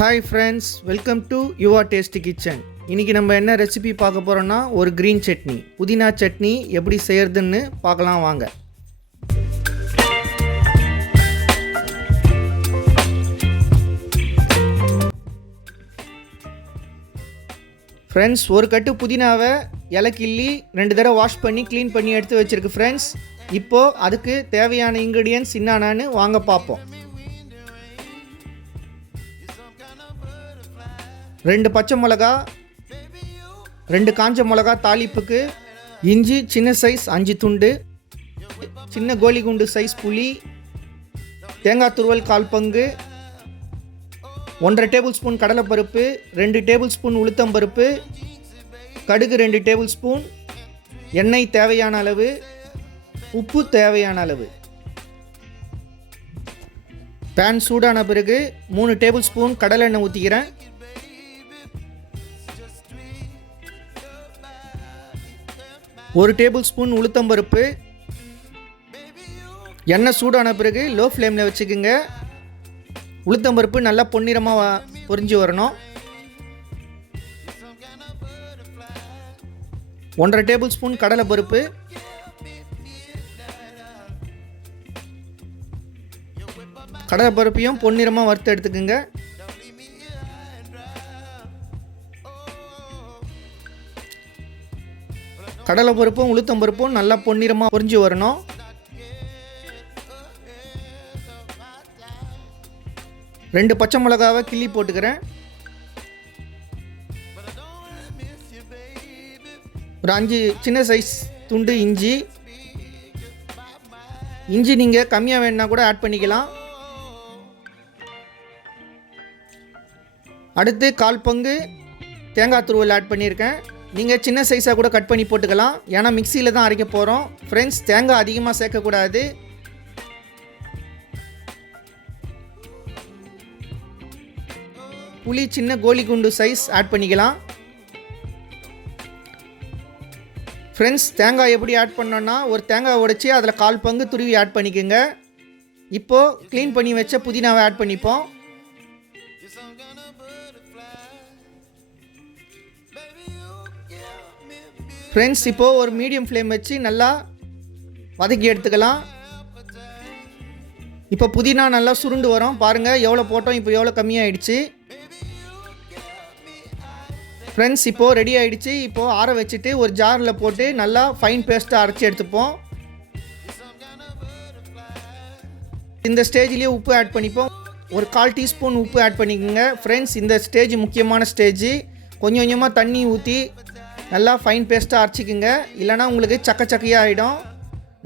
Hi friends, welcome to Yuva Kitchen. இன்னைக்கு நம்ம என்ன ரெசிபி பார்க்க போறோம்னா ஒரு green chutney. புதினா சட்னி எப்படி செய்யறதுன்னு பார்க்கலாம் வாங்க. Friends, ஒரு கட்டு புதினாவை இலை கிள்ளி 2 தடவை வாஷ் பண்ணி க்ளீன் பண்ணி எடுத்து வச்சிருக்கு friends. இப்போ அதுக்கு தேவையான ingredients என்னன்னு வாங்க பாப்போம். 2 பச்சை மிளகா, 2 காஞ்ச மிளகா தாளிப்புக்கு, இஞ்சி சின்ன சைஸ் 5 துண்டு, சின்ன கோலி குண்டு சைஸ் புளி, தேங்காய் துருவல் 1/4 பங்கு, 1/2 டேபிள் ஸ்பூன் கடலைப்பருப்பு, 2 டேபிள் ஸ்பூன் உளுத்தம்பருப்பு, கடுகு 2 டேபிள் ஸ்பூன், எண்ணெய் தேவையான அளவு, உப்பு தேவையான அளவு. பேன் சூடான பிறகு 3 டேபிள் ஸ்பூன் கடலை எண்ணெய் ஊற்றிக்கிறேன். 1 டேபிள் ஸ்பூன் உளுத்தம்பருப்பு. எண்ணெய் சூடான பிறகு லோ ஃப்ளேமில் வச்சுக்கோங்க. உளுத்தம்பருப்பு நல்லா பொன்னிறமாக பொரிஞ்சு வரணும். 1/2 டேபிள் ஸ்பூன் கடலைப்பருப்பு, கடலைப்பருப்பையும் பொன்னிறமாக வறுத்து எடுத்துக்கோங்க. கடலைப்பருப்பும் உளுத்தம்பருப்பும் நல்லா பொன்னிறமாக பொரிஞ்சு வரணும். ரெண்டு பச்சை மிளகாவை கிள்ளி போட்டுக்கிறேன். ஒரு 5 சின்ன சைஸ் துண்டு இஞ்சி. இஞ்சி நீங்கள் கம்மியாக வேணுன்னா கூட ஆட் பண்ணிக்கலாம். அடுத்து 1/4 பங்கு தேங்காய் துருவல் ஆட் பண்ணியிருக்கேன். நீங்கள் சின்ன சைஸாக கூட கட் பண்ணி போட்டுக்கலாம். ஏன்னா மிக்சியில் தான் அரைக்க போகிறோம். ஃப்ரெண்ட்ஸ், தேங்காய் அதிகமாக சேர்க்கக்கூடாது. புளி சின்ன கோலி குண்டு சைஸ் ஆட் பண்ணிக்கலாம். ஃப்ரெண்ட்ஸ், தேங்காய் எப்படி ஆட் பண்ணோன்னா ஒரு தேங்காய் உடைச்சி அதில் 1/4 பங்கு துருவி ஆட் பண்ணிக்கோங்க. இப்போது க்ளீன் பண்ணி வச்ச புதினாவை ஆட் பண்ணிப்போம். ஃப்ரெண்ட்ஸ், இப்போது ஒரு மீடியம் ஃப்ளேம் வச்சு நல்லா வதக்கி எடுத்துக்கலாம். இப்போ புதினா நல்லா சுருண்டு வரும். பாருங்கள் எவ்வளோ போட்டோம், இப்போ எவ்வளோ கம்மியாகிடுச்சு. ஃப்ரெண்ட்ஸ், இப்போது ரெடி ஆகிடுச்சு. இப்போது ஆற வச்சுட்டு ஒரு ஜாரில் போட்டு நல்லா ஃபைன் பேஸ்ட்டாக அரைச்சி எடுத்துப்போம். இந்த ஸ்டேஜ்லேயே உப்பு ஆட் பண்ணிப்போம். ஒரு 1/4 டீஸ்பூன் உப்பு ஆட் பண்ணிக்கோங்க. ஃப்ரெண்ட்ஸ், இந்த ஸ்டேஜ் முக்கியமான ஸ்டேஜ். கொஞ்சம் கொஞ்சமாக தண்ணி ஊற்றி நல்லா ஃபைன் பேஸ்ட்டாக அரைச்சிக்குங்க. இல்லைனா உங்களுக்கு சக்கையாக ஆகிடும்,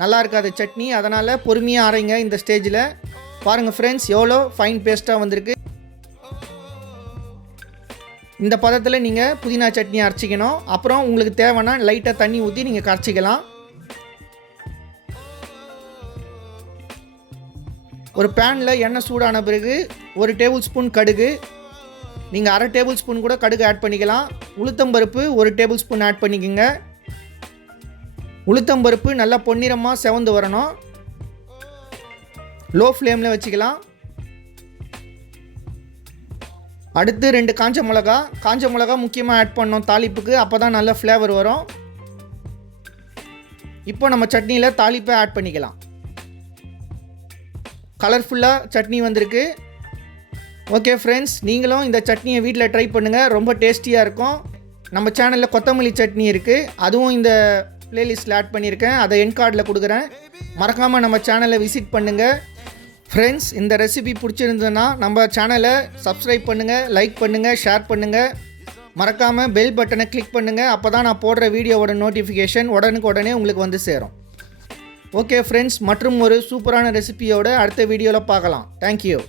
நல்லா இருக்காது சட்னி. அதனால் பொறுமையாக அரைங்க. இந்த ஸ்டேஜில் பாருங்கள் ஃப்ரெண்ட்ஸ் எவ்வளோ ஃபைன் பேஸ்ட்டாக வந்திருக்கு. இந்த பதத்தில் நீங்கள் புதினா சட்னி அரைச்சிக்கணும். அப்புறம் உங்களுக்கு தேவைன்னா லைட்டாக தண்ணி ஊற்றி நீங்கள் கரைச்சிக்கலாம். ஒரு பேனில் எண்ணெய் சூடான பிறகு 1 டேபிள் ஸ்பூன் கடுகு, நீங்கள் 1/2 டேபிள் ஸ்பூன் கூட கடுகு ஆட் பண்ணிக்கலாம். உளுத்தம்பருப்பு 1 டேபிள் ஸ்பூன் ஆட் பண்ணிக்கோங்க. உளுத்தம்பருப்பு நல்லா பொன்னிறமாக செவந்து வரணும். லோ ஃப்ளேமில் வச்சுக்கலாம். அடுத்து 2 காஞ்ச மிளகா முக்கியமாக ஆட் பண்ணோம் தாளிப்புக்கு. அப்போ தான் நல்ல ஃப்ளேவர் வரும். இப்போ நம்ம சட்னியில் தாளிப்பை ஆட் பண்ணிக்கலாம். கலர்ஃபுல்லாக சட்னி வந்திருக்கு. ஓகே ஃப்ரெண்ட்ஸ், நீங்களும் இந்த சட்னியை வீட்டில் ட்ரை பண்ணுங்கள். ரொம்ப டேஸ்டியாக இருக்கும். நம்ம சேனலில் கொத்தமல்லி சட்னி இருக்குது, அதுவும் இந்த ப்ளேலிஸ்ட்டில் ஆட் பண்ணியிருக்கேன். அதை என் கார்டில் கொடுக்குறேன். மறக்காமல் நம்ம சேனலை விசிட் பண்ணுங்கள். ஃப்ரெண்ட்ஸ், இந்த ரெசிபி பிடிச்சிருந்ததுன்னா நம்ம சேனலை சப்ஸ்கிரைப் பண்ணுங்கள், லைக் பண்ணுங்கள், ஷேர் பண்ணுங்கள். மறக்காமல் பெல் பட்டனை கிளிக் பண்ணுங்கள். அப்போ தான் நான் போடுற வீடியோவோட நோட்டிஃபிகேஷன் உடனே உங்களுக்கு வந்து சேரும். ஓகே ஃப்ரெண்ட்ஸ், மற்றும் ஒரு சூப்பரான ரெசிபியோட அடுத்த வீடியோவில் பார்க்கலாம். தேங்க்யூ.